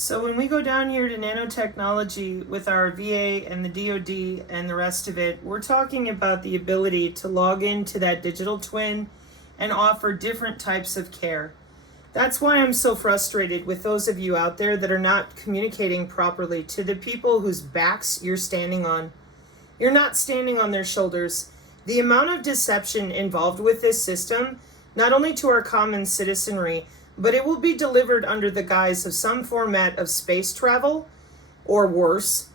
So when we go down here to nanotechnology with our VA and the DoD and the rest of it, we're talking about the ability to log into that digital twin and offer different types of care. That's why I'm so frustrated with those of you out there that are not communicating properly to the people whose backs you're standing on. You're not standing on their shoulders. The amount of deception involved with this system, not only to our common citizenry, but it will be delivered under the guise of some format of space travel or worse.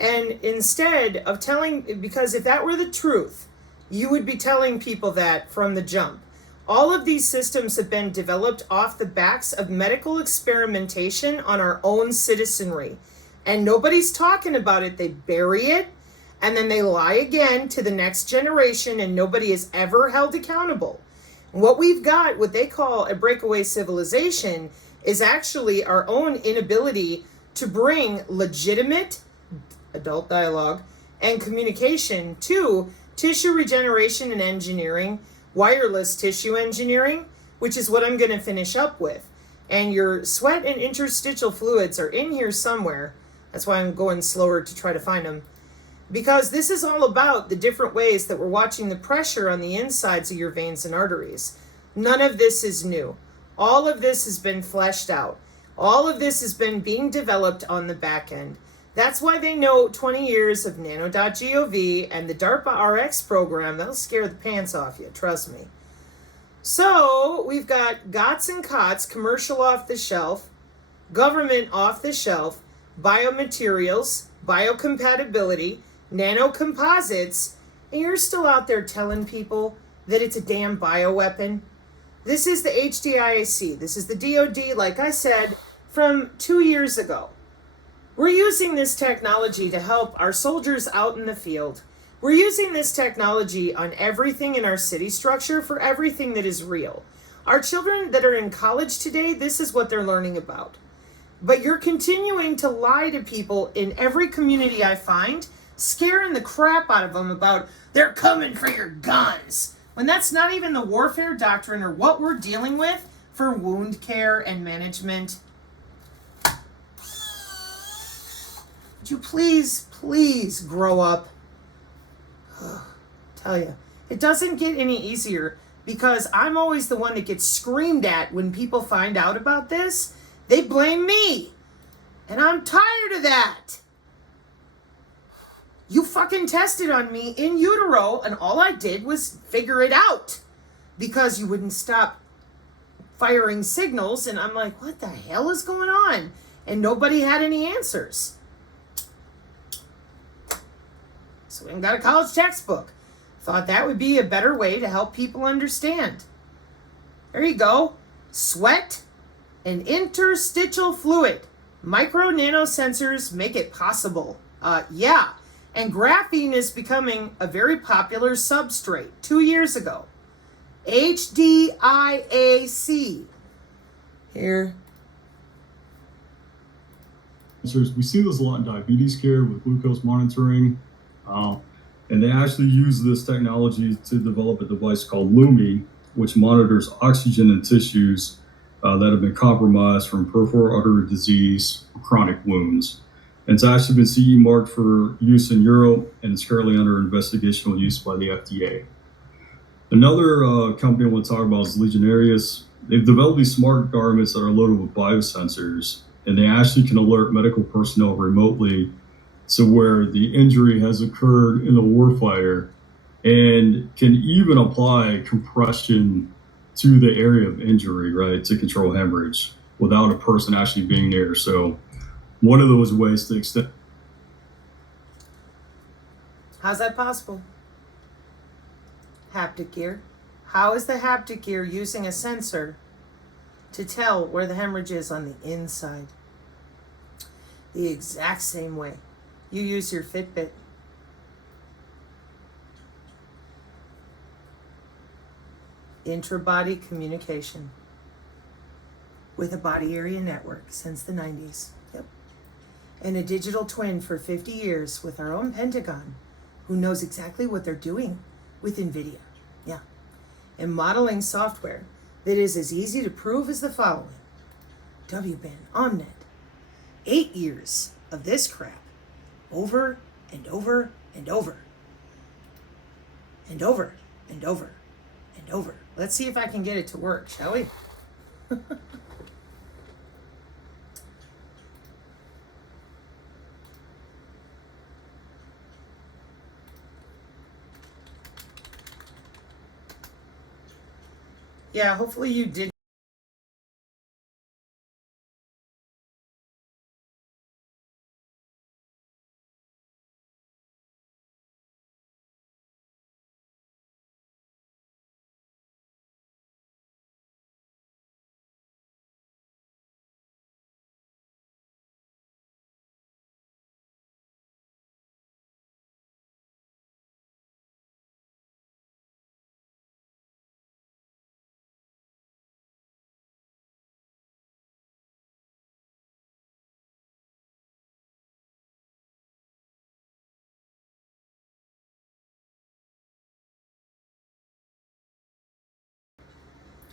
And instead of telling, because if that were the truth, you would be telling people that from the jump. All of these systems have been developed off the backs of medical experimentation on our own citizenry. And nobody's talking about it. They bury it, and then they lie again to the next generation, and nobody is ever held accountable. What we've got, what they call a breakaway civilization, is actually our own inability to bring legitimate adult dialogue and communication to tissue regeneration and engineering, wireless tissue engineering, which is what I'm going to finish up with. And your sweat and interstitial fluids are in here somewhere. That's why I'm going slower to try to find them. Because this is all about the different ways that we're watching the pressure on the insides of your veins and arteries. None of this is new. All of this has been fleshed out. All of this has been being developed on the back end. That's why they know 20 years of nano.gov and the DARPA RX program, that'll scare the pants off you, trust me. So we've got GOTS and COTS, commercial off the shelf, government off the shelf, biomaterials, biocompatibility, nanocomposites, and you're still out there telling people that it's a damn bioweapon. This is the HDIAC. This is the DoD, like I said, from 2 years ago. We're using this technology to help our soldiers out in the field. We're using this technology on everything in our city structure for everything that is real. Our children that are in college today, this is what they're learning about. But you're continuing to lie to people in every community I find, scaring the crap out of them about they're coming for your guns, when that's not even the warfare doctrine or what we're dealing with for wound care and management. Would you please grow up? Tell you, it doesn't get any easier because I'm always the one that gets screamed at when people find out about this. They blame me, and I'm tired of that. You fucking tested on me in utero, and all I did was figure it out because you wouldn't stop firing signals, and I'm like, what the hell is going on? And nobody had any answers. So we got a college textbook. Thought that would be a better way to help people understand. There you go. Sweat and interstitial fluid. Micro nanosensors make it possible. Yeah. And graphene is becoming a very popular substrate 2 years ago. HDIAC. Here. We see this a lot in diabetes care with glucose monitoring. And they actually use this technology to develop a device called LUMI, which monitors oxygen in tissues that have been compromised from peripheral artery disease or chronic wounds. And it's actually been CE marked for use in Europe, and it's currently under investigational use by the FDA. Another company I want to talk about is Legionarius. They've developed these smart garments that are loaded with biosensors, and they actually can alert medical personnel remotely to where the injury has occurred in the warfighter, and can even apply compression to the area of injury, right, to control hemorrhage without a person actually being there. So one of those ways to extend. How's that possible? Haptic gear. How is the haptic gear using a sensor to tell where the hemorrhage is on the inside? The exact same way you use your Fitbit. Intra-body communication with a body area network since the 90s. Yep. And a digital twin for 50 years with our own Pentagon, who knows exactly what they're doing with NVIDIA. Yeah. And modeling software that is as easy to prove as the following. WBAN, Omnet, 8 years of this crap over and over and over and over and over and over. Let's see if I can get it to work, shall we? Yeah, hopefully you did.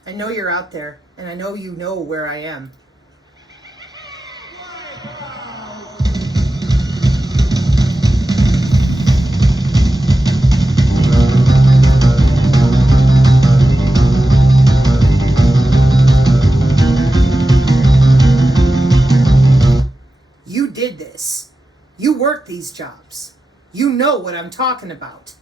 I know you're out there, and I know you know where I am. You did this. You worked these jobs. You know what I'm talking about.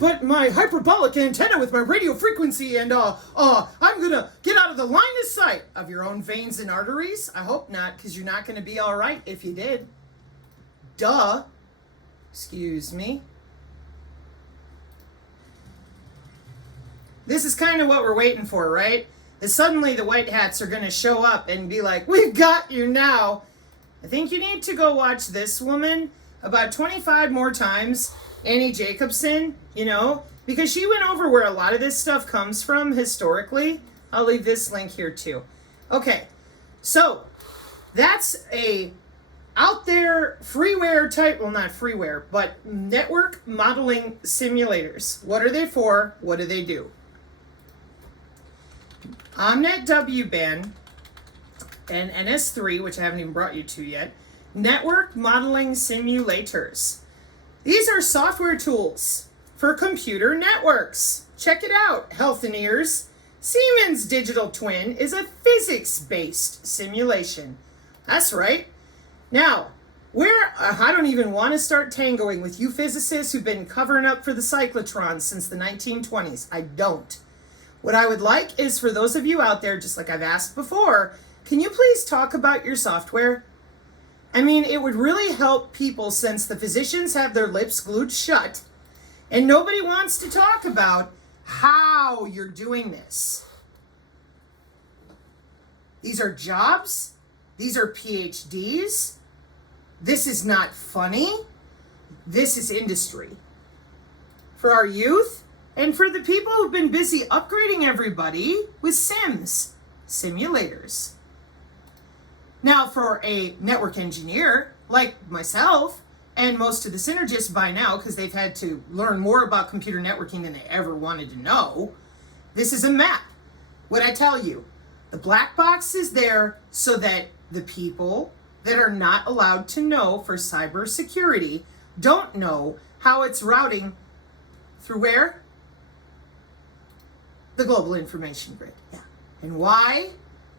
But my hyperbolic antenna with my radio frequency and I'm gonna get out of the line of sight of your own veins and arteries. I hope not, because you're not gonna be all right if you did. Duh. Excuse me. This is kind of what we're waiting for, right? Is suddenly the white hats are gonna show up and be like, "We've got you now." I think you need to go watch this woman about 25 more times. Annie Jacobson, because she went over where a lot of this stuff comes from historically. I'll leave this link here too. Okay, so that's a out there freeware type, well, not freeware, but network modeling simulators. What are they for? What do they do? Omnet W-band and NS3, which I haven't even brought you to yet, network modeling simulators. These are software tools for computer networks. Check it out, Healthineers. Siemens Digital Twin is a physics-based simulation. That's right. Now, I don't even want to start tangoing with you physicists who've been covering up for the cyclotrons since the 1920s. I don't. What I would like is for those of you out there, just like I've asked before, can you please talk about your software? I mean, it would really help people since the physicians have their lips glued shut and nobody wants to talk about how you're doing this. These are jobs. These are PhDs. This is not funny. This is industry. For our youth, And for the people who've been busy upgrading everybody with simulators. Now, for a network engineer like myself, and most of the synergists by now, because they've had to learn more about computer networking than they ever wanted to know, this is a map. What I tell you, the black box is there so that the people that are not allowed to know for cybersecurity don't know how it's routing through where? The global information grid. Yeah. And why?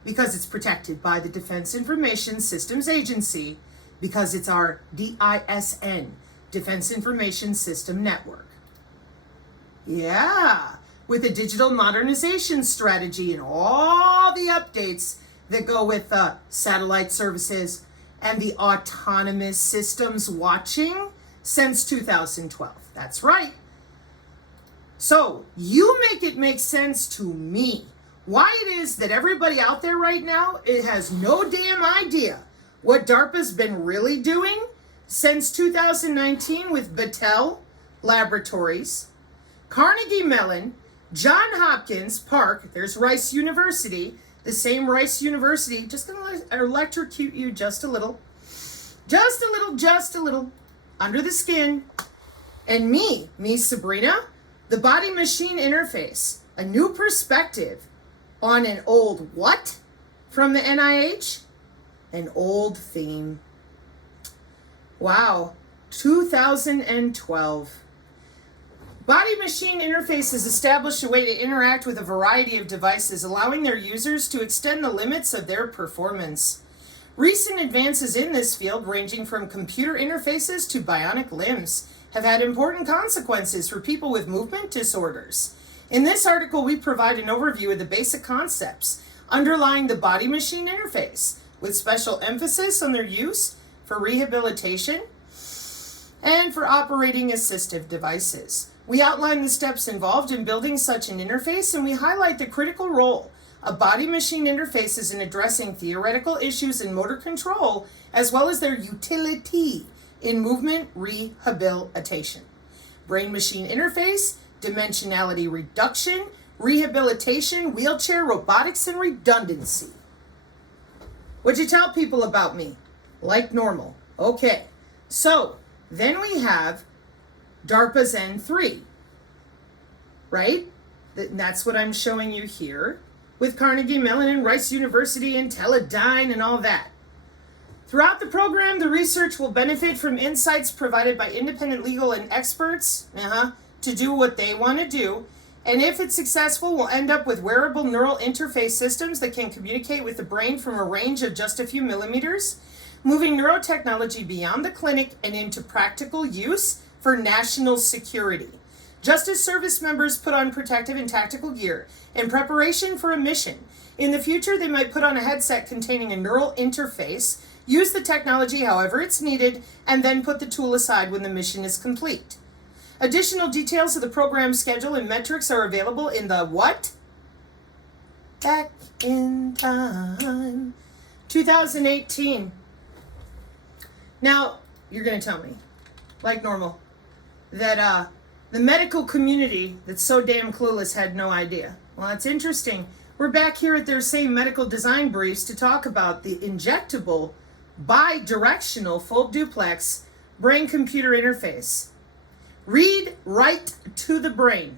Because it's protected by the Defense Information Systems Agency, because it's our DISN, Defense Information System Network. Yeah, with a digital modernization strategy and all the updates that go with satellite services and the autonomous systems watching since 2012. That's right. So you make it make sense to me why it is that everybody out there right now, it has no damn idea what DARPA's been really doing since 2019 with Battelle Laboratories, Carnegie Mellon, John Hopkins Park, there's Rice University, the same Rice University, just gonna electrocute you just a little, under the skin, and me, Sabrina, the body-machine interface, a new perspective on an old what from the NIH? An old theme. Wow, 2012. Body-machine interfaces establish a way to interact with a variety of devices, allowing their users to extend the limits of their performance. Recent advances in this field, ranging from computer interfaces to bionic limbs, have had important consequences for people with movement disorders. In this article, we provide an overview of the basic concepts underlying the body-machine interface, with special emphasis on their use for rehabilitation and for operating assistive devices. We outline the steps involved in building such an interface, and we highlight the critical role of body-machine interfaces in addressing theoretical issues in motor control, as well as their utility in movement rehabilitation. Brain-machine interface, dimensionality reduction, rehabilitation, wheelchair, robotics, and redundancy. What'd you tell people about me? Like normal. Okay, so then we have DARPA's N3, right? That's what I'm showing you here with Carnegie Mellon and Rice University and Teledyne and all that. Throughout the program, the research will benefit from insights provided by independent legal and experts to do what they want to do. And if it's successful, we'll end up with wearable neural interface systems that can communicate with the brain from a range of just a few millimeters, moving neurotechnology beyond the clinic and into practical use for national security. Just as service members put on protective and tactical gear in preparation for a mission, in the future they might put on a headset containing a neural interface, use the technology however it's needed, and then put the tool aside when the mission is complete. Additional details of the program schedule and metrics are available in the what? Back in time. 2018. Now, you're going to tell me, like normal, that the medical community that's so damn clueless had no idea. Well, that's interesting. We're back here at their same medical design briefs to talk about the injectable, bi-directional, full duplex brain-computer interface. Read right to the brain.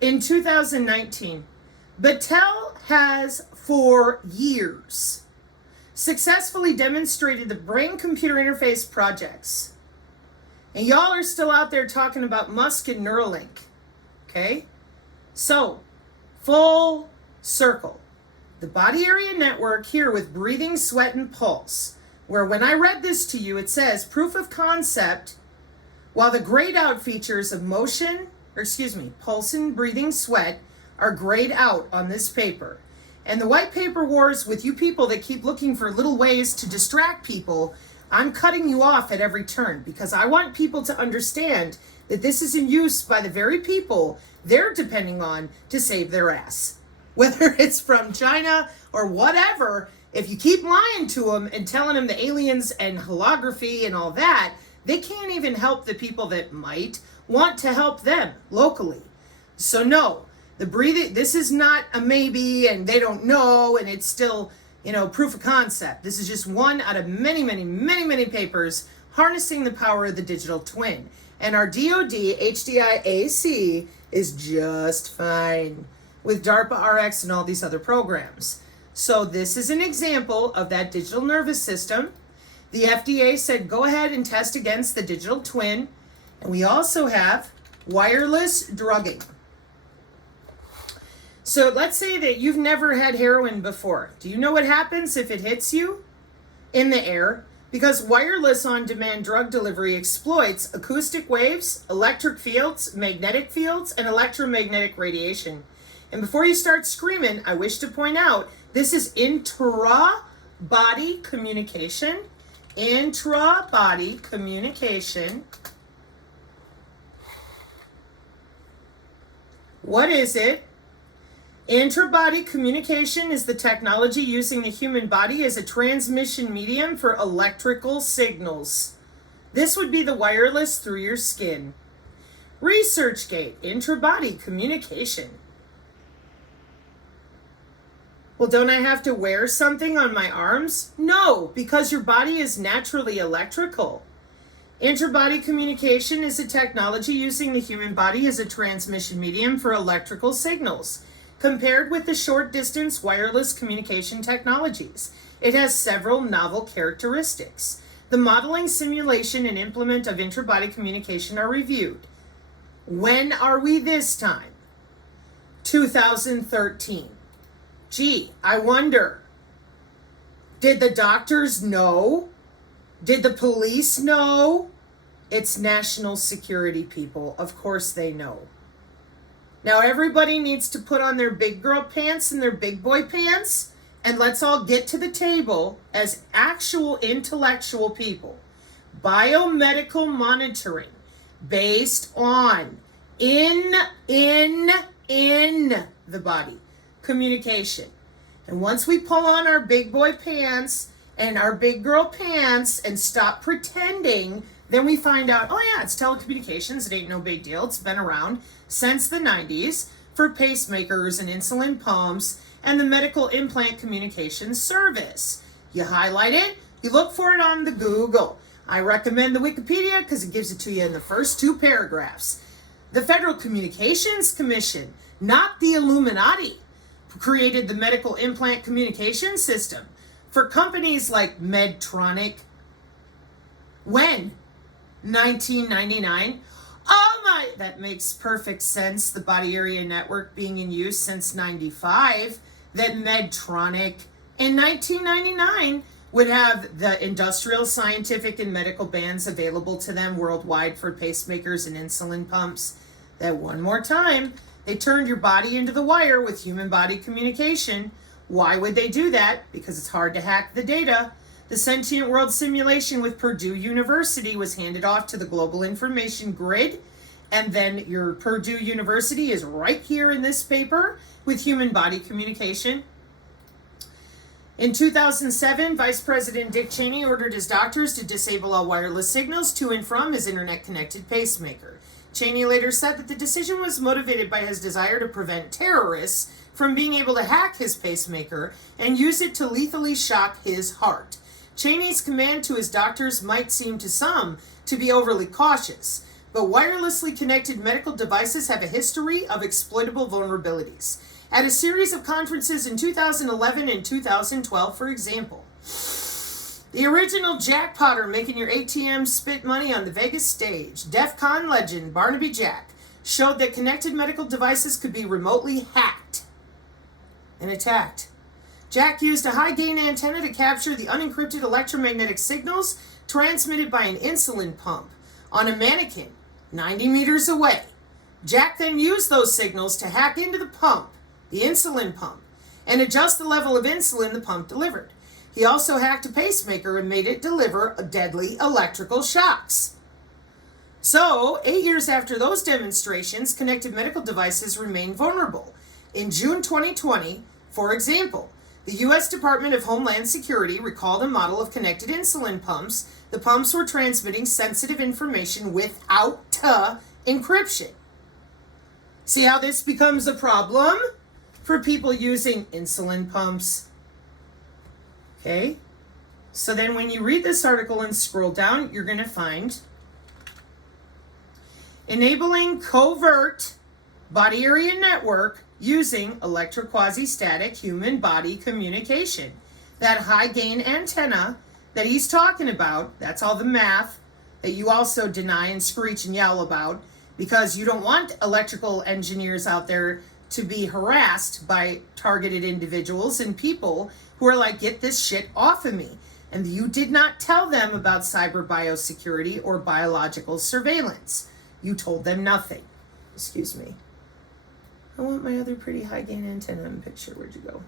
In 2019, Battelle has for years successfully demonstrated the brain-computer interface projects. And y'all are still out there talking about Musk and Neuralink. Okay? So, full circle. The body area network here with breathing, sweat, and pulse, where when I read this to you, it says proof of concept, while the grayed out features of pulse and breathing, sweat are grayed out on this paper. And the white paper wars with you people that keep looking for little ways to distract people, I'm cutting you off at every turn because I want people to understand that this is in use by the very people they're depending on to save their ass. Whether it's from China or whatever, if you keep lying to them and telling them the aliens and holography and all that, They can't even help the people that might want to help them locally. So no, the breathing, this is not a maybe and they don't know and it's still, proof of concept. This is just one out of many, many, many, many papers harnessing the power of the digital twin. And our DoD HDIAC is just fine with DARPA RX and all these other programs. So this is an example of that digital nervous system. The FDA said go ahead and test against the digital twin. And we also have wireless drugging. So let's say that you've never had heroin before. Do you know what happens if it hits you? In the air. Because wireless on-demand drug delivery exploits acoustic waves, electric fields, magnetic fields, and electromagnetic radiation. And before you start screaming, I wish to point out, this is intra-body communication. Intra-body communication. What is it? Intra-body communication is the technology using the human body as a transmission medium for electrical signals. This would be the wireless through your skin. ResearchGate, intra-body communication. Well, don't I have to wear something on my arms? No, because your body is naturally electrical. Intra-body communication is a technology using the human body as a transmission medium for electrical signals. Compared with the short-distance wireless communication technologies, it has several novel characteristics. The modeling, simulation, and implement of intra-body communication are reviewed. When are we this time? 2013. Gee, I wonder, did the doctors know? Did the police know? It's national security, people. Of course they know. Now everybody needs to put on their big girl pants and their big boy pants, and let's all get to the table as actual intellectual people. Biomedical monitoring based on in the body communication. And once we pull on our big boy pants and our big girl pants and stop pretending, then we find out, oh yeah, it's telecommunications. It ain't no big deal. It's been around since the 90s for pacemakers and insulin pumps and the medical implant communication service. You highlight it, you look for it on the Google. I recommend the Wikipedia because it gives it to you in the first 2 paragraphs. The Federal Communications Commission, not the Illuminati, created the medical implant communication system for companies like Medtronic. When? 1999. Oh my, that makes perfect sense. The body area network being in use since 95, that Medtronic in 1999 would have the industrial, scientific, and medical bands available to them worldwide for pacemakers and insulin pumps. That one more time, they turned your body into the wire with human body communication. Why would they do that? Because it's hard to hack the data. The Sentient World simulation with Purdue University was handed off to the Global Information Grid. And then your Purdue University is right here in this paper with human body communication. In 2007, Vice President Dick Cheney ordered his doctors to disable all wireless signals to and from his internet-connected pacemaker. Cheney later said that the decision was motivated by his desire to prevent terrorists from being able to hack his pacemaker and use it to lethally shock his heart. Cheney's command to his doctors might seem to some to be overly cautious, but wirelessly connected medical devices have a history of exploitable vulnerabilities. At a series of conferences in 2011 and 2012, for example, the original jackpotter making your ATM spit money on the Vegas stage, DEF CON legend Barnaby Jack, showed that connected medical devices could be remotely hacked and attacked. Jack used a high-gain antenna to capture the unencrypted electromagnetic signals transmitted by an insulin pump on a mannequin 90 meters away. Jack then used those signals to hack into the pump, the insulin pump, and adjust the level of insulin the pump delivered. He also hacked a pacemaker and made it deliver deadly electrical shocks. So, 8 years after those demonstrations, connected medical devices remain vulnerable. In June 2020, for example, the U.S. Department of Homeland Security recalled a model of connected insulin pumps The pumps were transmitting sensitive information without encryption. See how this becomes a problem for people using insulin pumps? Okay, so then when you read this article and scroll down, you're going to find enabling covert body area network using electroquasi-static human body communication. That high gain antenna that he's talking about, that's all the math that you also deny and screech and yell about because you don't want electrical engineers out there to be harassed by targeted individuals and people who are like, get this shit off of me. And you did not tell them about cyber biosecurity or biological surveillance. You told them nothing. Excuse me. I want my other pretty high gain antenna in the picture. Where'd you go?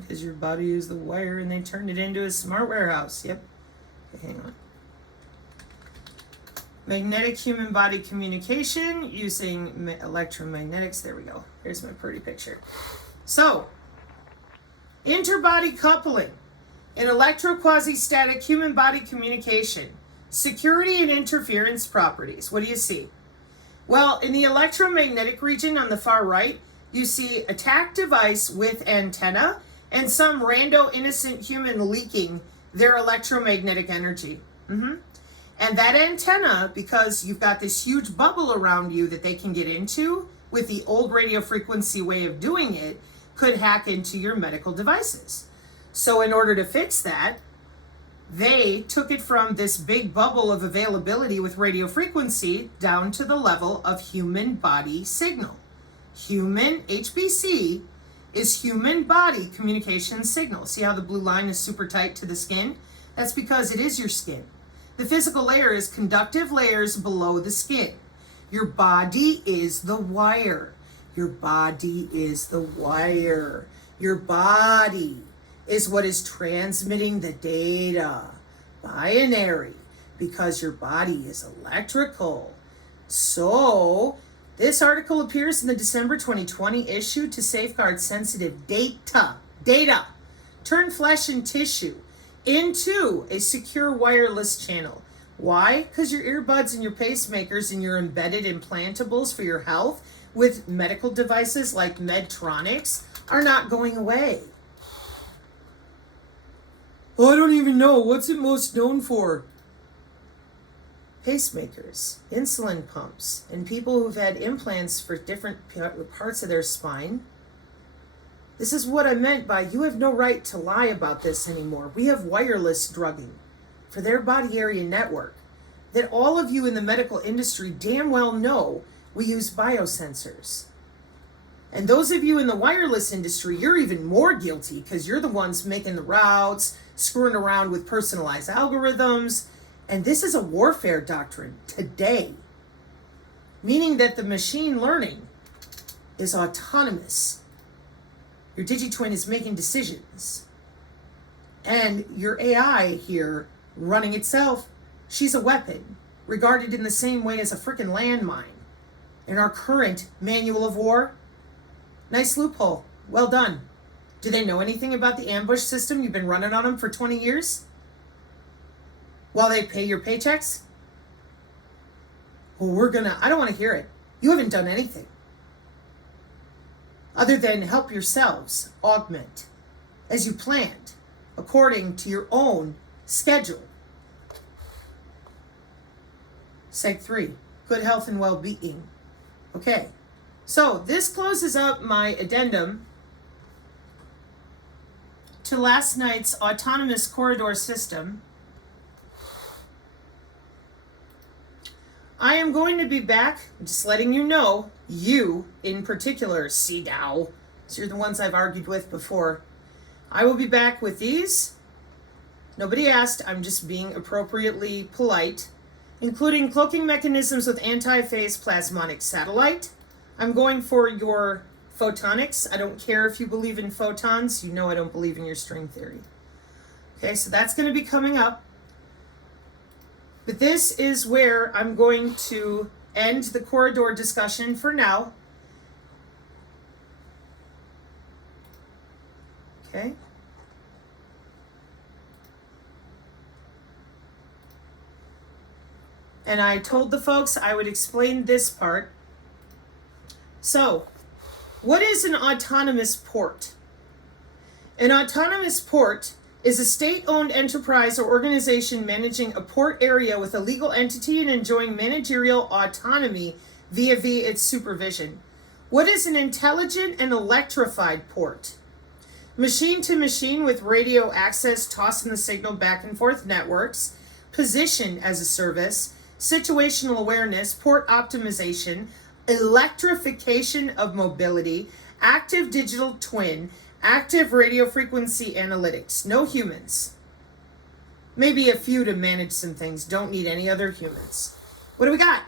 Because your body is the wire and they turned it into a smart warehouse. Yep. Okay, hang on. Magnetic human body communication using electromagnetics. There we go. Here's my pretty picture. So, interbody coupling in electroquasi-static human body communication. Security and interference properties. What do you see? Well, in the electromagnetic region on the far right, you see attack device with antenna and some rando innocent human leaking their electromagnetic energy. And that antenna, because you've got this huge bubble around you that they can get into with the old radio frequency way of doing it, could hack into your medical devices. So in order to fix that, they took it from this big bubble of availability with radio frequency down to the level of human body signal. Human HBC is human body communication signal. See how the blue line is super tight to the skin? That's because it is your skin. The physical layer is conductive layers below the skin. Your body is the wire. Your body is the wire. Your body is what is transmitting the data. Binary, because your body is electrical. So, this article appears in the December 2020 issue to safeguard sensitive data. Turn flesh and tissue into a secure wireless channel. Why? Because your earbuds and your pacemakers and your embedded implantables for your health with medical devices like Medtronics are not going away. Oh, I don't even know. What's it most known for? Pacemakers, insulin pumps, and people who've had implants for different parts of their spine. This is what I meant by you have no right to lie about this anymore. We have wireless drugging for their body area network that all of you in the medical industry damn well know we use biosensors. And those of you in the wireless industry, you're even more guilty because you're the ones making the routes, screwing around with personalized algorithms. And this is a warfare doctrine today, meaning that the machine learning is autonomous. Your digitwin is making decisions. And your AI here running itself, she's a weapon, regarded in the same way as a frickin' landmine. In our current manual of war, nice loophole, well done. Do they know anything about the ambush system you've been running on them for 20 years? While they pay your paychecks? Well, I don't want to hear it. You haven't done anything other than help yourselves augment as you planned according to your own schedule. Seg 3, good health and well-being. Okay, so this closes up my addendum to last night's autonomous corridor system. I am going to be back, just letting you know, you in particular, CDAO, so you're the ones I've argued with before. I will be back with these. Nobody asked, I'm just being appropriately polite, including cloaking mechanisms with anti-phase plasmonic satellite. I'm going for your photonics. I don't care if you believe in photons. You know I don't believe in your string theory. Okay, so that's going to be coming up. But this is where I'm going to end the corridor discussion for now. Okay. And I told the folks I would explain this part. So, what is an autonomous port? An autonomous port is a state-owned enterprise or organization managing a port area with a legal entity and enjoying managerial autonomy via its supervision. What is an intelligent and electrified port? Machine to machine with radio access, tossing the signal back and forth networks, position as a service, situational awareness, port optimization, electrification of mobility, active digital twin, active radio frequency analytics. No humans. Maybe a few to manage some things. Don't need any other humans. What do we got?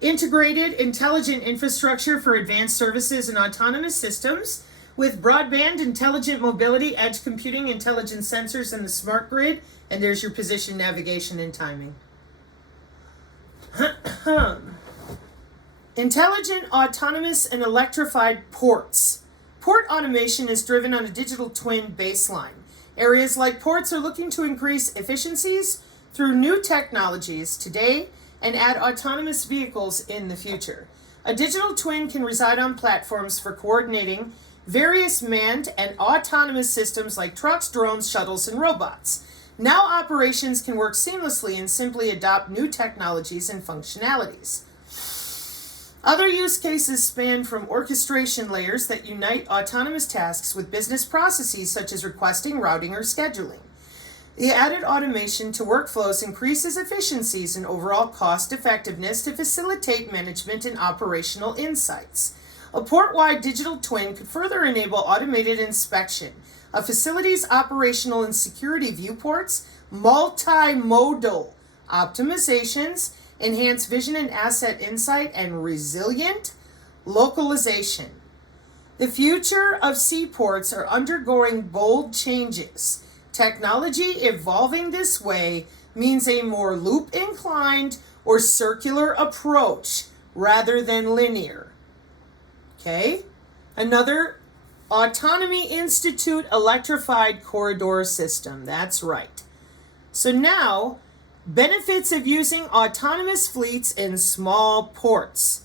Integrated intelligent infrastructure for advanced services and autonomous systems with broadband, intelligent mobility, edge computing, intelligent sensors, and the smart grid. And there's your position, navigation, and timing. Intelligent, autonomous, and electrified ports. Port automation is driven on a digital twin baseline. Areas like ports are looking to increase efficiencies through new technologies today and add autonomous vehicles in the future. A digital twin can reside on platforms for coordinating various manned and autonomous systems like trucks, drones, shuttles, and robots. Now operations can work seamlessly and simply adopt new technologies and functionalities. Other use cases span from orchestration layers that unite autonomous tasks with business processes such as requesting, routing, or scheduling. The added automation to workflows increases efficiencies and overall cost effectiveness to facilitate management and operational insights. A port-wide digital twin could further enable automated inspection of facilities' operational and security viewports, multimodal optimizations, enhanced vision and asset insight, and resilient localization. The future of seaports are undergoing bold changes. Technology evolving this way means a more loop-inclined or circular approach rather than linear. Okay? Another Autonomy Institute electrified corridor system. That's right. So now, benefits of using autonomous fleets in small ports.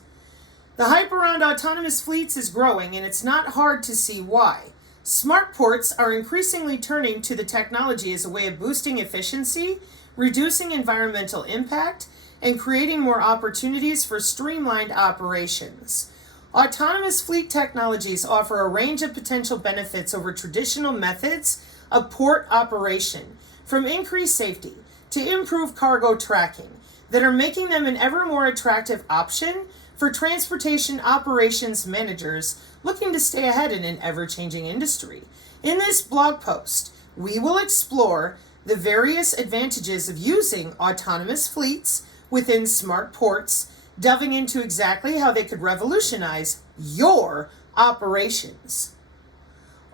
The hype around autonomous fleets is growing, and it's not hard to see why. Smart ports are increasingly turning to the technology as a way of boosting efficiency, reducing environmental impact, and creating more opportunities for streamlined operations. Autonomous fleet technologies offer a range of potential benefits over traditional methods of port operation, from increased safety to improve cargo tracking, that are making them an ever more attractive option for transportation operations managers looking to stay ahead in an ever-changing industry. In this blog post, we will explore the various advantages of using autonomous fleets within smart ports, delving into exactly how they could revolutionize your operations.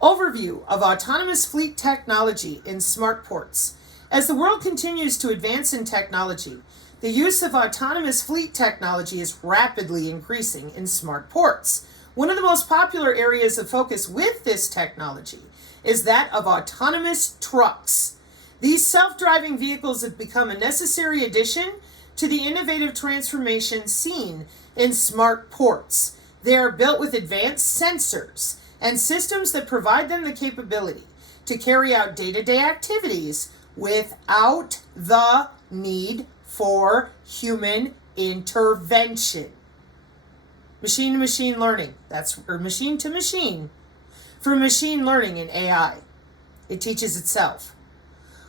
Overview of autonomous fleet technology in smart ports. As the world continues to advance in technology, the use of autonomous fleet technology is rapidly increasing in smart ports. One of the most popular areas of focus with this technology is that of autonomous trucks. These self-driving vehicles have become a necessary addition to the innovative transformation seen in smart ports. They are built with advanced sensors and systems that provide them the capability to carry out day-to-day activities without the need for human intervention. Machine-to-machine learning, or machine-to-machine for machine learning and AI. It teaches itself.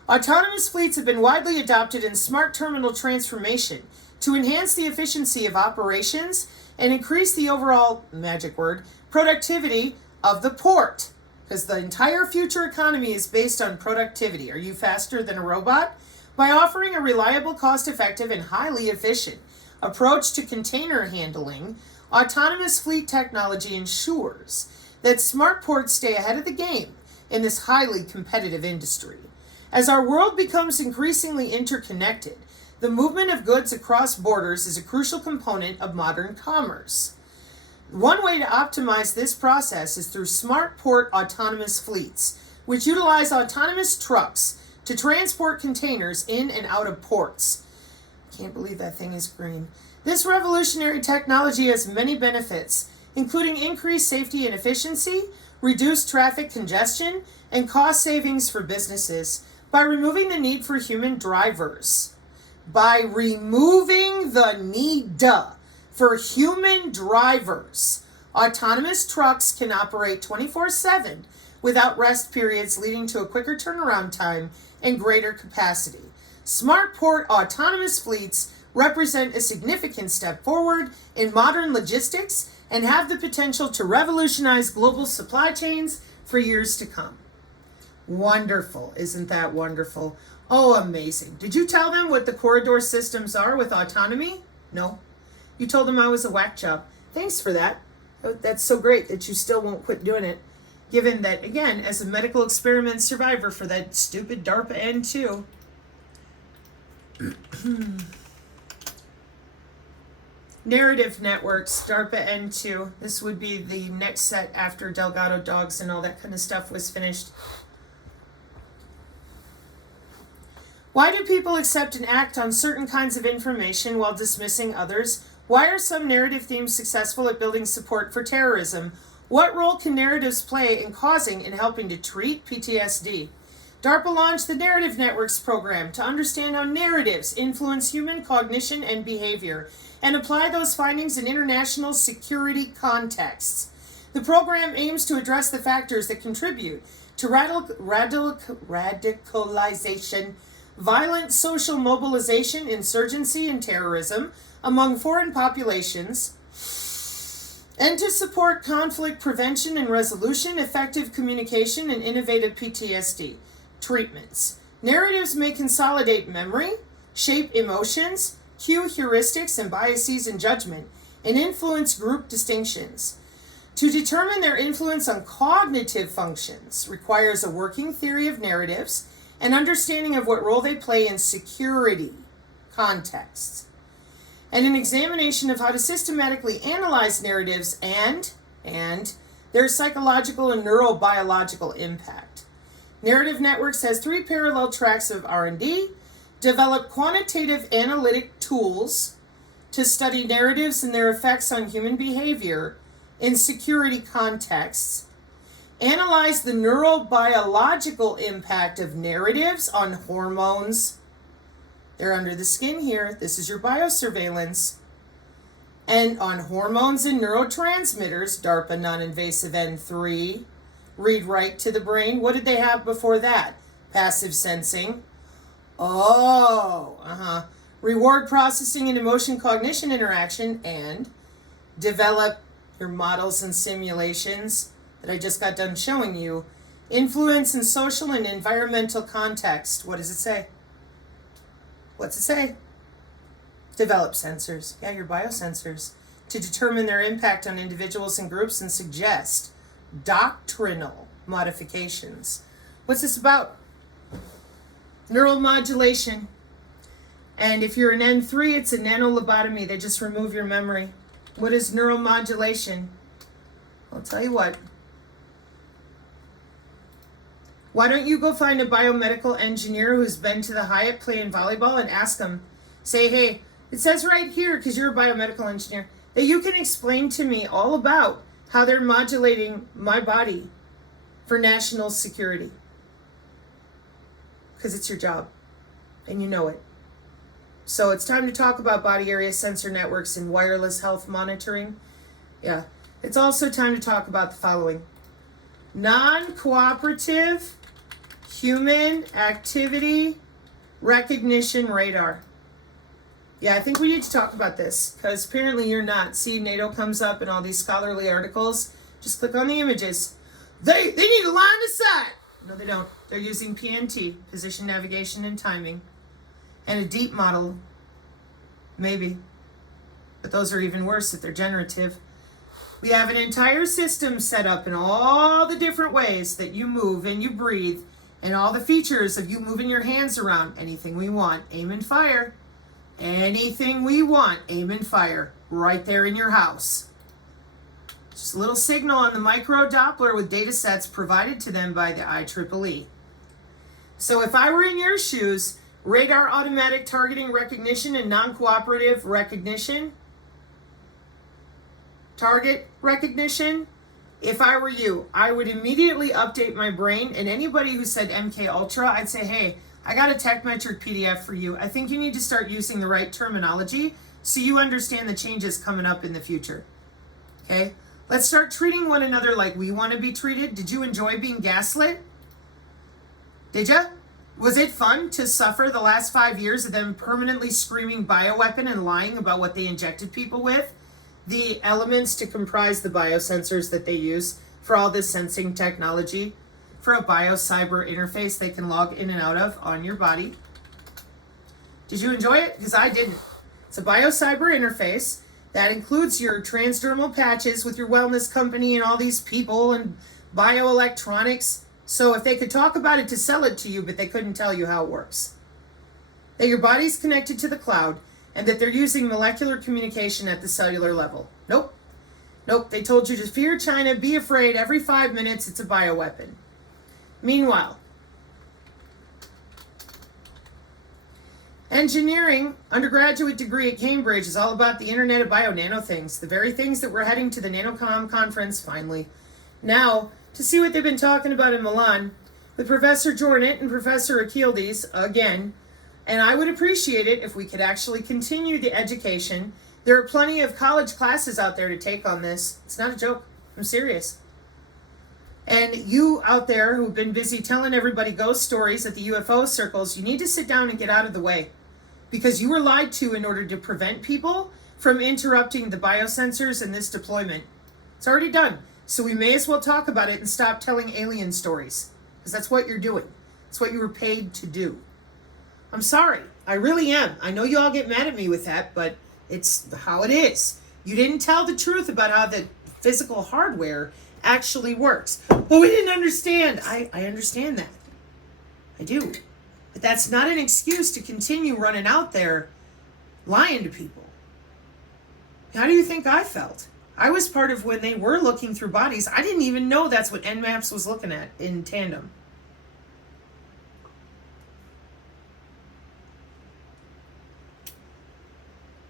Autonomous fleets have been widely adopted in smart terminal transformation to enhance the efficiency of operations and increase the overall, magic word, productivity of the port. Because the entire future economy is based on productivity. Are you faster than a robot? By offering a reliable, cost-effective, and highly efficient approach to container handling, autonomous fleet technology ensures that smart ports stay ahead of the game in this highly competitive industry. As our world becomes increasingly interconnected, the movement of goods across borders is a crucial component of modern commerce. One way to optimize this process is through smart port autonomous fleets, which utilize autonomous trucks to transport containers in and out of ports. Can't believe that thing is green. This revolutionary technology has many benefits, including increased safety and efficiency, reduced traffic congestion, and cost savings for businesses by removing the need for human drivers. By removing the need for human drivers, autonomous trucks can operate 24/7 without rest periods, leading to a quicker turnaround time and greater capacity. Smart port autonomous fleets represent a significant step forward in modern logistics and have the potential to revolutionize global supply chains for years to come. Wonderful. Isn't that wonderful? Oh, amazing. Did you tell them what the corridor systems are with autonomy? No. You told them I was a whack job. Thanks for that. That's so great that you still won't quit doing it. Given that, again, as a medical experiment survivor for that stupid DARPA N2. Narrative networks, DARPA N2. This would be the next set after Delgado Dogs and all that kind of stuff was finished. Why do people accept and act on certain kinds of information while dismissing others? Why are some narrative themes successful at building support for terrorism? What role can narratives play in causing and helping to treat PTSD? DARPA launched the Narrative Networks program to understand how narratives influence human cognition and behavior and apply those findings in international security contexts. The program aims to address the factors that contribute to radicalization, violent social mobilization, insurgency, and terrorism among foreign populations, and to support conflict prevention and resolution, effective communication, and innovative PTSD treatments. Narratives may consolidate memory, shape emotions, cue heuristics and biases in judgment, and influence group distinctions. To determine their influence on cognitive functions requires a working theory of narratives and understanding of what role they play in security contexts, and an examination of how to systematically analyze narratives and their psychological and neurobiological impact. Narrative Networks has 3 parallel tracks of R&D, develop quantitative analytic tools to study narratives and their effects on human behavior in security contexts, analyze the neurobiological impact of narratives on hormones. They're under the skin here. This is your biosurveillance. And on hormones and neurotransmitters, DARPA non-invasive N3, read right to the brain. What did they have before that? Passive sensing. Reward processing and emotion cognition interaction, and develop your models and simulations that I just got done showing you. Influence in social and environmental context. What does it say? What's it say? Develop sensors. Yeah, your biosensors. To determine their impact on individuals and groups and suggest doctrinal modifications. What's this about? Neural modulation. And if you're an N3, it's a nanolobotomy. They just remove your memory. What is neural modulation? I'll tell you what. Why don't you go find a biomedical engineer who's been to the Hyatt playing volleyball and ask them, say, hey, it says right here, because you're a biomedical engineer, that you can explain to me all about how they're modulating my body for national security. Because it's your job, and you know it. So it's time to talk about body area sensor networks and wireless health monitoring. Yeah, it's also time to talk about the following. Non-cooperative human activity recognition radar. Yeah, I think we need to talk about this because apparently you're not. See, NATO comes up in all these scholarly articles. Just click on the images. They need a line of sight. No, they don't. They're using PNT, position, navigation, and timing, and a deep model, maybe. But those are even worse if they're generative. We have an entire system set up in all the different ways that you move and you breathe, and all the features of you moving your hands around. Anything we want, aim and fire. Anything we want, aim and fire. Right there in your house. Just a little signal on the micro Doppler with data sets provided to them by the IEEE. So if I were in your shoes, radar automatic targeting recognition and non-cooperative recognition, target recognition, if I were you, I would immediately update my brain, and anybody who said MK Ultra, I'd say, hey, I got a TechMetric PDF for you. I think you need to start using the right terminology so you understand the changes coming up in the future. Okay? Let's start treating one another like we want to be treated. Did you enjoy being gaslit? Did ya? Was it fun to suffer the last 5 years of them permanently screaming bioweapon and lying about what they injected people with? The elements to comprise the biosensors that they use for all this sensing technology, for a bio-cyber interface they can log in and out of on your body. Did you enjoy it? Because I didn't. It's a bio-cyber interface that includes your transdermal patches with your wellness company and all these people and bioelectronics. So if they could talk about it to sell it to you, but they couldn't tell you how it works. That your body's connected to the cloud and that they're using molecular communication at the cellular level. Nope. Nope. They told you to fear China, be afraid, every 5 minutes it's a bioweapon. Meanwhile, engineering undergraduate degree at Cambridge is all about the Internet of Bio-Nano things, the very things that we're heading to the NanoCom conference finally. Now, to see what they've been talking about in Milan with Professor Jornet and Professor Achildes again, and I would appreciate it if we could actually continue the education. There are plenty of college classes out there to take on this. It's not a joke. I'm serious. And you out there who've been busy telling everybody ghost stories at the UFO circles, you need to sit down and get out of the way. Because you were lied to in order to prevent people from interrupting the biosensors in this deployment. It's already done. So we may as well talk about it and stop telling alien stories. Because that's what you're doing. It's what you were paid to do. I'm sorry. I really am. I know you all get mad at me with that, but it's how it is. You didn't tell the truth about how the physical hardware actually works. Well, we didn't understand. I understand that. I do. But that's not an excuse to continue running out there lying to people. How do you think I felt? I was part of when they were looking through bodies. I didn't even know that's what NMAPS was looking at in tandem.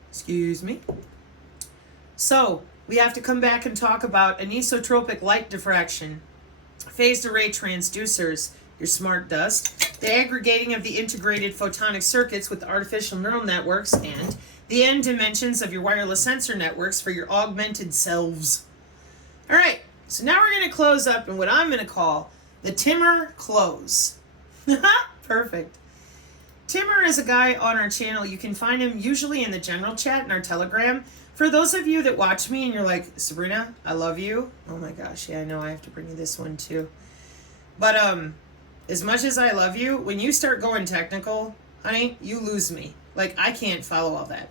Excuse me. So, we have to come back and talk about anisotropic light diffraction, phased array transducers, your smart dust, the aggregating of the integrated photonic circuits with artificial neural networks, and the end dimensions of your wireless sensor networks for your augmented selves. All right, so now we're going to close up in what I'm going to call the Timmer close. Perfect. Timmer is a guy on our channel. You can find him usually in the general chat in our Telegram. For those of you that watch me and you're like, Sabrina, I love you. Oh my gosh, yeah, I know I have to bring you this one too. But as much as I love you, when you start going technical, honey, you lose me. Like, I can't follow all that.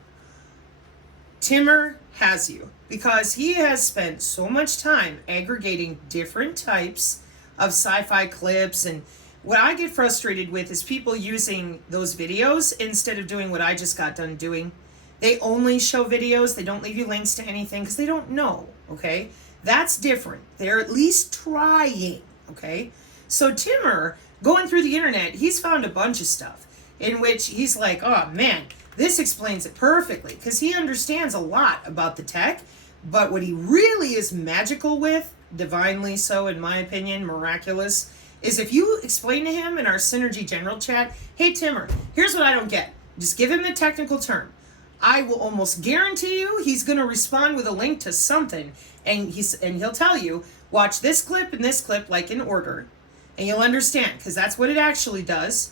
Timmer has you because he has spent so much time aggregating different types of sci-fi clips, and what I get frustrated with is people using those videos instead of doing what I just got done doing. They only show videos. They don't leave you links to anything because they don't know, okay? That's different. They're at least trying, okay? So Timmer, going through the internet, he's found a bunch of stuff in which he's like, oh man, this explains it perfectly because he understands a lot about the tech, but what he really is magical with, divinely so in my opinion, miraculous, is if you explain to him in our Synergy General chat, hey Timmer, here's what I don't get. Just give him the technical term. I will almost guarantee you he's going to respond with a link to something, and he'll tell you, watch this clip and this clip like in order, and you'll understand because that's what it actually does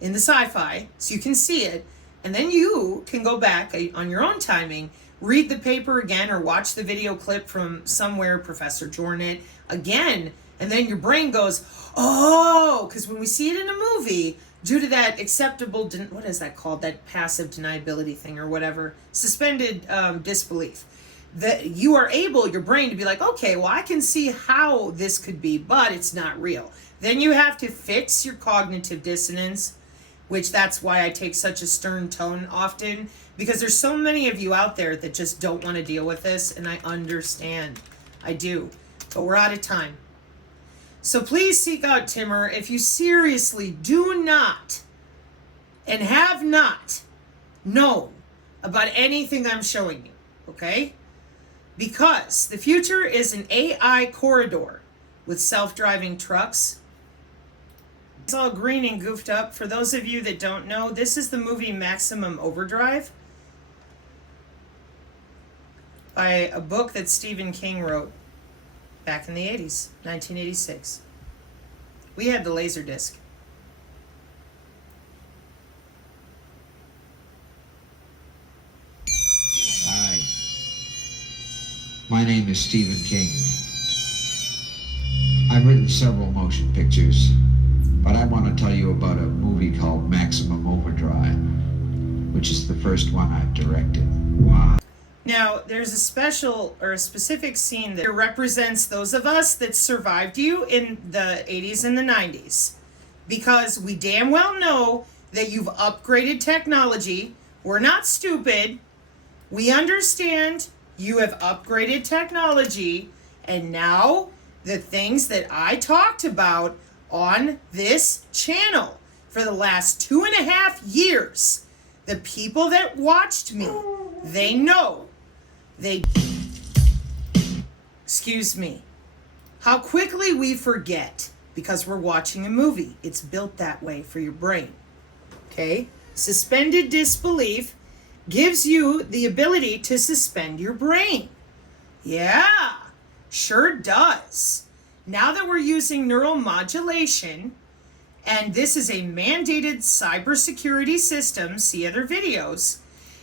in the sci-fi, so you can see it, and then you can go back on your own timing, read the paper again, or watch the video clip from somewhere, Professor Jornet, again, and then your brain goes, oh, because when we see it in a movie, due to that acceptable, what is that called? That passive deniability thing or whatever, suspended disbelief. That you are able, your brain, to be like, okay, well, I can see how this could be, but it's not real. Then you have to fix your cognitive dissonance, which that's why I take such a stern tone often, because there's so many of you out there that just don't want to deal with this, and I understand. I do. But we're out of time. So please seek out Timmer if you seriously do not and have not known about anything I'm showing you, okay? Because the future is an AI corridor with self-driving trucks. It's all green and goofed up. For those of you that don't know, this is the movie Maximum Overdrive by a book that Stephen King wrote back in the 80s, 1986. We had the Laserdisc. Hi. My name is Stephen King. I've written several motion pictures, but I want to tell you about a movie called Maximum Overdrive, which is the first one I've directed. Wow. Now, there's a special or a specific scene that represents those of us that survived you in the 80s and the 90s. Because we damn well know that you've upgraded technology. We're not stupid. We understand you have upgraded technology. And now the things that I talked about on this channel for the last 2.5 years, the people that watched me, they know. Excuse me, how quickly we forget because we're watching a movie. It's built that way for your brain. Okay? Suspended disbelief gives you the ability to suspend your brain. Yeah, sure does. Now that we're using neuromodulation, and this is a mandated cybersecurity system, see other videos,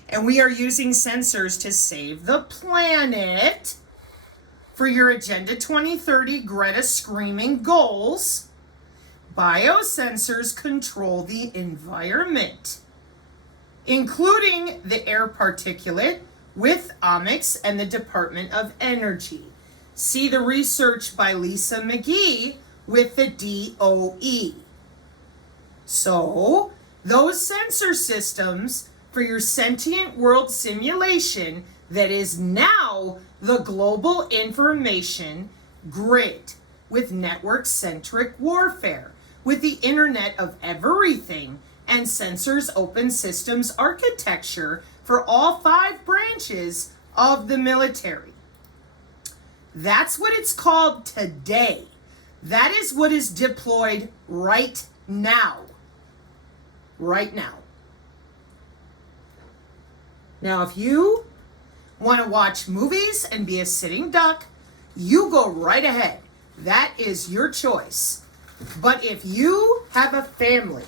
and we are using sensors to save the planet for your Agenda 2030 Greta screaming goals. Biosensors control the environment, including the air particulate with Omics and the Department of Energy. See the research by Lisa McGee with the DOE. So, those sensor systems for your sentient world simulation that is now the global information grid with network-centric warfare, with the Internet of Everything and sensors open systems architecture for all 5 branches of the military. That's what it's called today. That is what is deployed right now. Right now. Now, if you want to watch movies and be a sitting duck, you go right ahead. That is your choice. But if you have a family,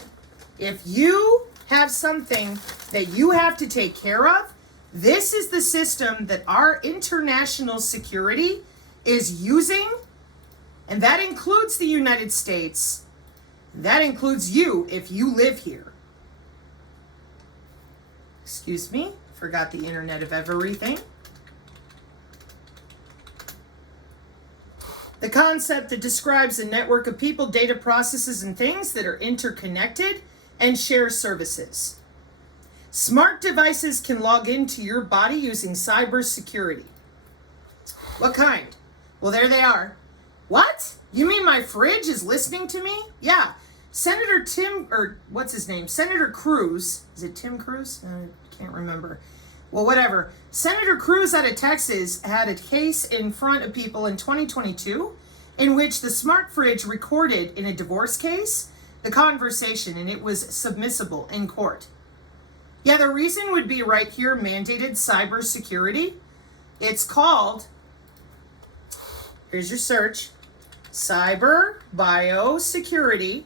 if you have something that you have to take care of, this is the system that our international security is using, and that includes the United States. That includes you if you live here. Excuse me, forgot the Internet of Everything. The concept that describes a network of people, data, processes, and things that are interconnected and share services. Smart devices can log into your body using cybersecurity. What kind? Well, there they are. What? You mean my fridge is listening to me? Yeah. Senator Cruz, is it Tim Cruz? I can't remember. Well, whatever. Senator Cruz out of Texas had a case in front of people in 2022 in which the smart fridge recorded in a divorce case the conversation, and it was submissible in court. Yeah, the reason would be right here, mandated cybersecurity. It's called, here's your search, cyber biosecurity.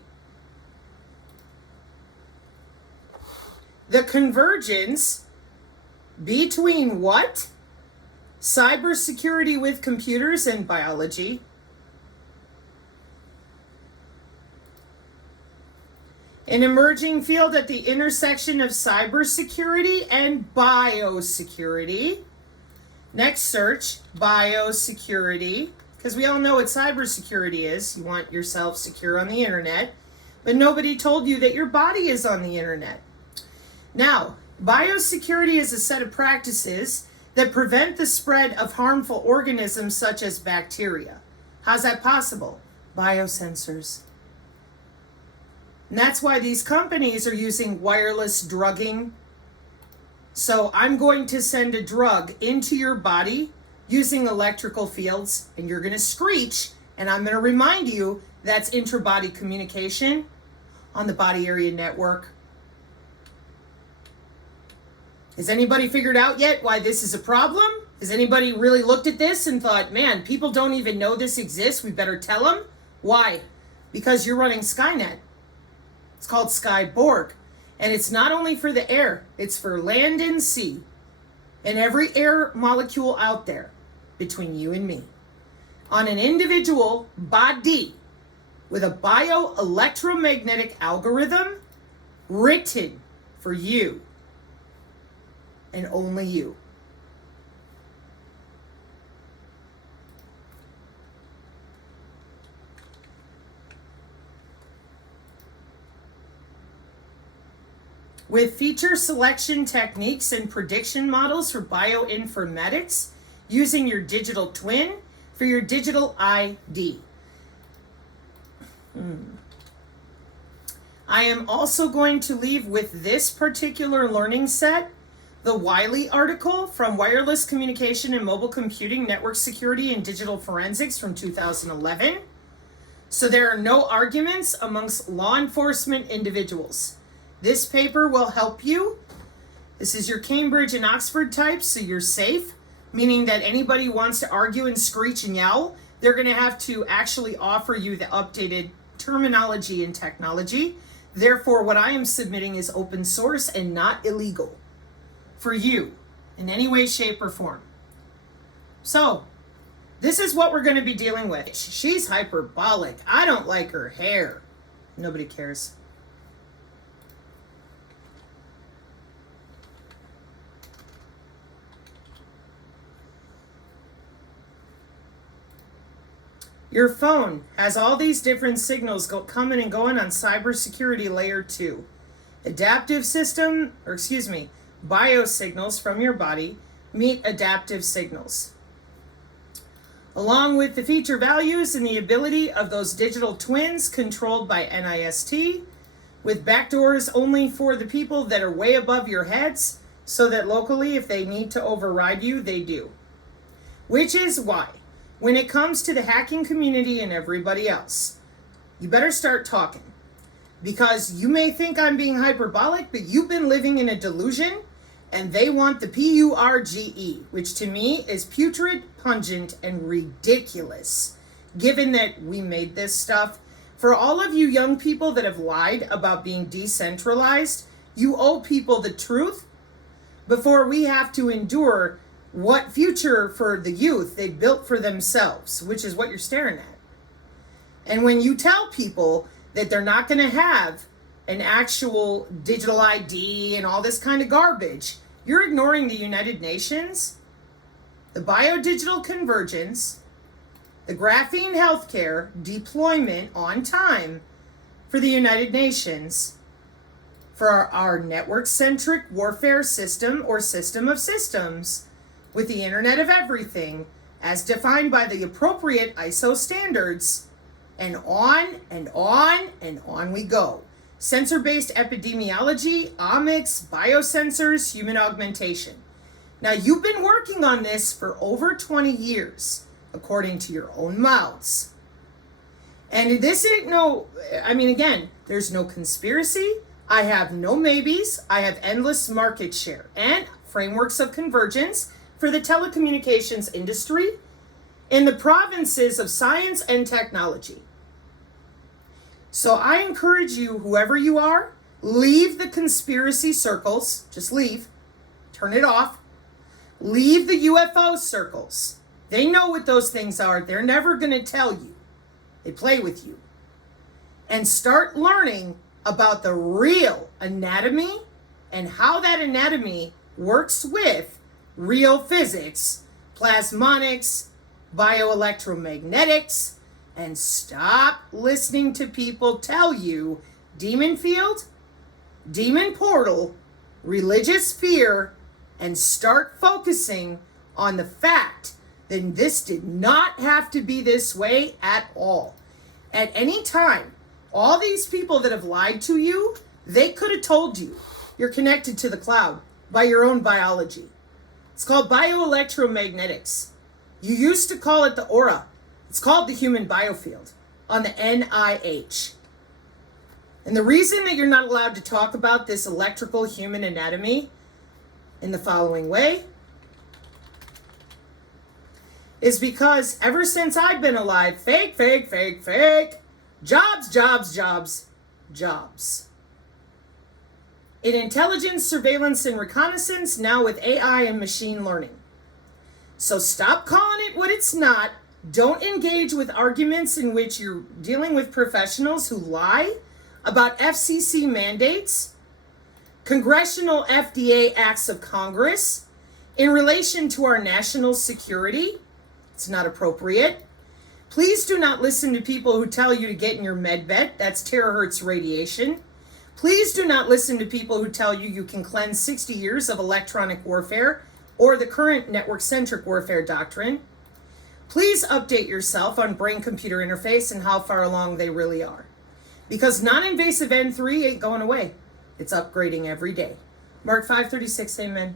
The convergence between what? Cybersecurity with computers and biology. An emerging field at the intersection of cybersecurity and biosecurity. Next search, biosecurity, because we all know what cybersecurity is. You want yourself secure on the internet, but nobody told you that your body is on the internet. Now, biosecurity is a set of practices that prevent the spread of harmful organisms such as bacteria. How's that possible? Biosensors. And that's why these companies are using wireless drugging. So I'm going to send a drug into your body using electrical fields, and you're going to screech, and I'm going to remind you that's intra-body communication on the body area network. Has anybody figured out yet why this is a problem? Has anybody really looked at this and thought, man, people don't even know this exists, we better tell them? Why? Because you're running Skynet. It's called Skyborg. And it's not only for the air, it's for land and sea. And every air molecule out there between you and me. On an individual body with a bioelectromagnetic algorithm written for you. And only you. With feature selection techniques and prediction models for bioinformatics, using your digital twin for your digital ID. I am also going to leave with this particular learning set, the Wiley article from Wireless Communication and Mobile Computing, Network Security and Digital Forensics from 2011. So there are no arguments amongst law enforcement individuals. This paper will help you. This is your Cambridge and Oxford types, so you're safe, meaning that anybody who wants to argue and screech and yell, they're going to have to actually offer you the updated terminology and technology. Therefore, what I am submitting is open source and not illegal for you in any way, shape, or form. So, this is what we're going to be dealing with. She's hyperbolic. I don't like her hair. Nobody cares. Your phone has all these different signals coming and going on cybersecurity layer 2. Adaptive system, biosignals from your body meet adaptive signals. Along with the feature values and the ability of those digital twins controlled by NIST, with backdoors only for the people that are way above your heads, so that locally, if they need to override you, they do. Which is why, when it comes to the hacking community and everybody else, you better start talking. Because you may think I'm being hyperbolic, but you've been living in a delusion, and they want the PURGE, which to me is putrid, pungent, and ridiculous, given that we made this stuff. For all of you young people that have lied about being decentralized, you owe people the truth before we have to endure what future for the youth they built for themselves, which is what you're staring at. And when you tell people that they're not going to have an actual digital ID and all this kind of garbage, you're ignoring the United Nations, the biodigital convergence, the graphene healthcare deployment on time for the United Nations, for our network-centric warfare system or system of systems, with the Internet of Everything, as defined by the appropriate ISO standards, and on and on and on we go. Sensor-based epidemiology, omics, biosensors, human augmentation. Now, you've been working on this for over 20 years, according to your own mouths. And this ain't again, there's no conspiracy. I have no maybes. I have endless market share and frameworks of convergence for the telecommunications industry in the provinces of science and technology. So I encourage you, whoever you are, leave the conspiracy circles. Just leave. Turn it off. Leave the UFO circles. They know what those things are. They're never going to tell you. They play with you. And start learning about the real anatomy and how that anatomy works with real physics, plasmonics, bioelectromagnetics, and stop listening to people tell you demon field, demon portal, religious fear, and start focusing on the fact that this did not have to be this way at all. At any time, all these people that have lied to you, they could have told you you're connected to the cloud by your own biology. It's called bioelectromagnetics. You used to call it the aura. It's called the human biofield on the NIH. And the reason that you're not allowed to talk about this electrical human anatomy in the following way is because ever since I've been alive, fake, jobs. In intelligence, surveillance, and reconnaissance, now with AI and machine learning. So stop calling it what it's not. Don't engage with arguments in which you're dealing with professionals who lie about FCC mandates, congressional FDA acts of Congress in relation to our national security. It's not appropriate. Please do not listen to people who tell you to get in your med bed. That's terahertz radiation. Please do not listen to people who tell you you can cleanse 60 years of electronic warfare or the current network-centric warfare doctrine. Please update yourself on brain-computer interface and how far along they really are. Because non-invasive N3 ain't going away. It's upgrading every day. Mark 5:36, amen.